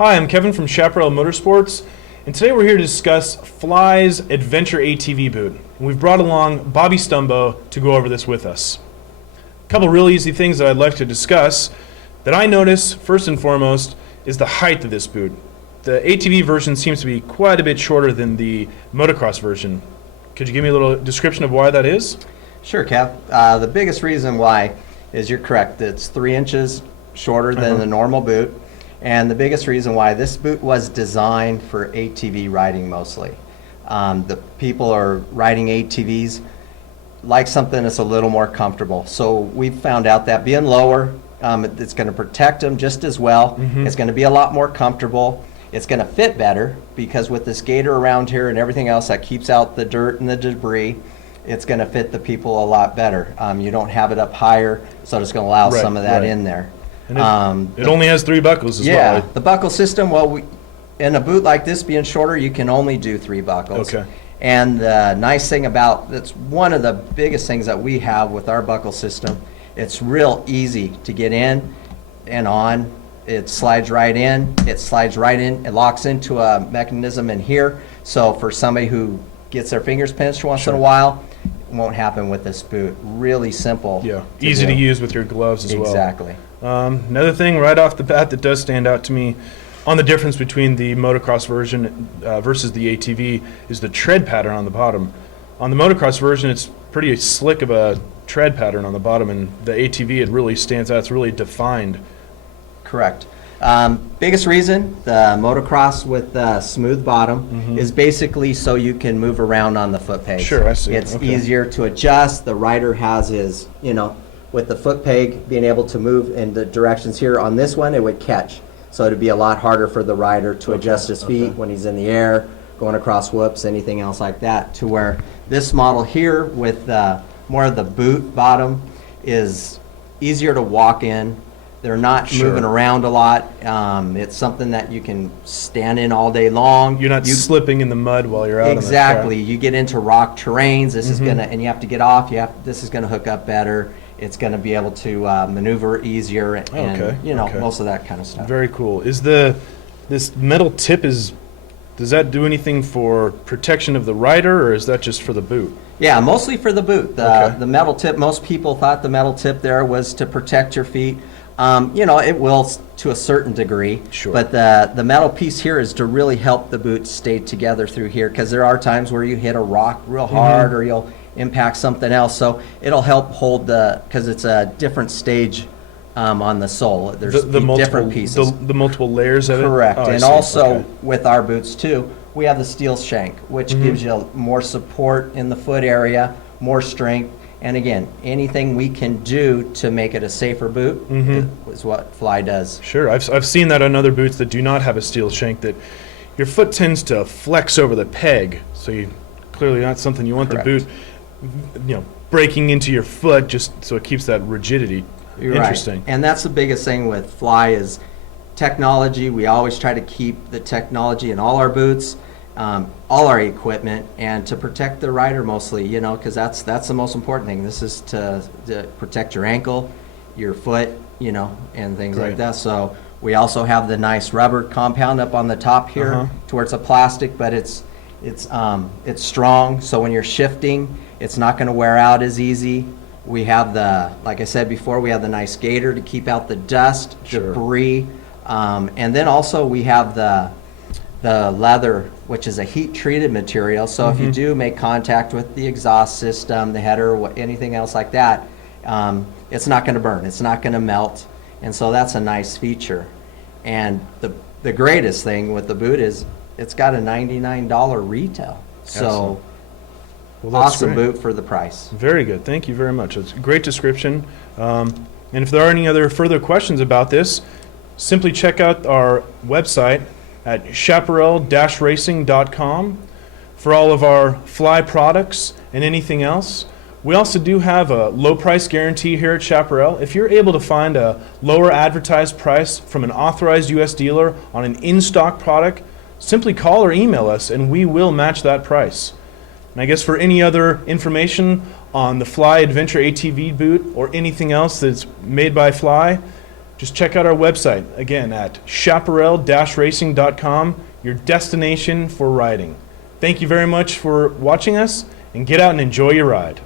Hi, I'm Kevin from Chaparral Motorsports, and today we're here to discuss Fly's Adventure ATV boot. And we've brought along Bobby Stumbo to go over this with us. A couple real easy things that I'd like to discuss that I notice, first and foremost, is the height of this boot. The ATV version seems to be quite a bit shorter than the motocross version. Could you give me a little description of why that is? Sure, Kev. The biggest reason why is you're correct. It's 3 inches shorter than the normal boot. And the biggest reason why this boot was designed for ATV riding mostly. The people are riding ATVs like something that's a little more comfortable. So we've found out that being lower, it's going to protect them just as well. It's going to be a lot more comfortable. It's going to fit better because with this gator around here and everything else that keeps out the dirt and the debris, it's going to fit the people a lot better. You don't have it up higher, so it's going to allow some of that in there. And it only has 3 buckles as well. Yeah, the buckle system, well, in a boot like this being shorter, you can only do 3 buckles. Okay. And the nice thing about, that's one of the biggest things that we have with our buckle system, it's real easy to get in and on. It slides right in, it locks into a mechanism in here. So for somebody who gets their fingers pinched once in a while, it won't happen with this boot. Really simple. Yeah, easy to use with your gloves as well. Exactly. Another thing right off the bat that does stand out to me on the difference between the motocross version versus the ATV is the tread pattern on the bottom. On the motocross version, it's pretty slick of a tread pattern on the bottom, and the ATV, it really stands out. It's really defined. Correct. Biggest reason, the motocross with the smooth bottom is basically so you can move around on the foot pegs. Sure, I see. It's easier to adjust. The rider has his, with the foot peg being able to move in the directions here. On this one, it would catch. So it'd be a lot harder for the rider to adjust his feet when he's in the air, going across whoops, anything else like that. To where this model here with more of the boot bottom is easier to walk in. They're not moving around a lot. It's something that you can stand in all day long. You're not slipping in the mud while you're out. Exactly. You get into rock terrains. This is gonna, and you have to get off. This is gonna hook up better. It's gonna be able to maneuver easier, and most of that kind of stuff. Very cool. Is this metal tip does that do anything for protection of the rider, or is that just for the boot? Yeah, mostly for the boot. The metal tip. Most people thought the metal tip there was to protect your feet. It will to a certain degree, but the metal piece here is to really help the boot stay together through here, because there are times where you hit a rock real hard or you'll impact something else, so it'll help hold because it's a different stage on the sole. There's different pieces. The multiple layers of it? Correct. And also with our boots too, we have the steel shank, which gives you more support in the foot area, more strength. And again, anything we can do to make it a safer boot is what Fly does. Sure, I've seen that on other boots that do not have a steel shank, that your foot tends to flex over the peg, so clearly not something you want the boot, breaking into your foot, just so it keeps that rigidity. You're Interesting. Right. And that's the biggest thing with Fly is technology. We always try to keep the technology in all our boots. All our equipment, and to protect the rider mostly, because that's the most important thing. This is to protect your ankle, your foot, and things like that. So we also have the nice rubber compound up on the top here, towards a plastic, but it's strong. So when you're shifting, it's not going to wear out as easy. We have like I said before, we have the nice gaiter to keep out the dust, debris, and then also we have the leather, which is a heat-treated material. So if you do make contact with the exhaust system, the header, anything else like that, it's not going to burn. It's not going to melt. And so that's a nice feature. And the greatest thing with the boot is it's got a $99 retail. So awesome boot for the price. Very good. Thank you very much. It's a great description. And if there are any other further questions about this, simply check out our website at chaparral-racing.com for all of our Fly products and anything else. We also do have a low price guarantee here at Chaparral. If you're able to find a lower advertised price from an authorized U.S. dealer on an in-stock product, simply call or email us and we will match that price. And I guess for any other information on the Fly Adventure ATV boot or anything else that's made by Fly, just check out our website, again, at chaparral-racing.com, your destination for riding. Thank you very much for watching us, and get out and enjoy your ride.